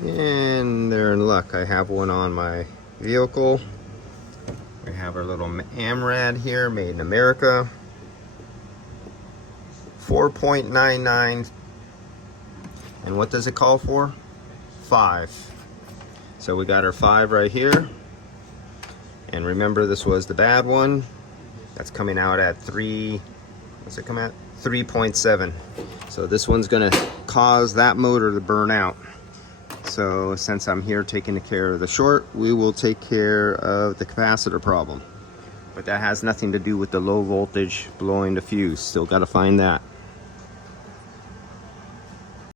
And they're in luck. I have one on my vehicle. We have our little Amrad here, made in America. 4.99. And what does it call for? 5. So we got our 5 right here. And remember, this was the bad one. That's coming out at 3. What's it come at? 3.7. So this one's gonna cause that motor to burn out. So since I'm here taking care of the short, we will take care of the capacitor problem. But that has nothing to do with the low voltage blowing the fuse. Still got to find that.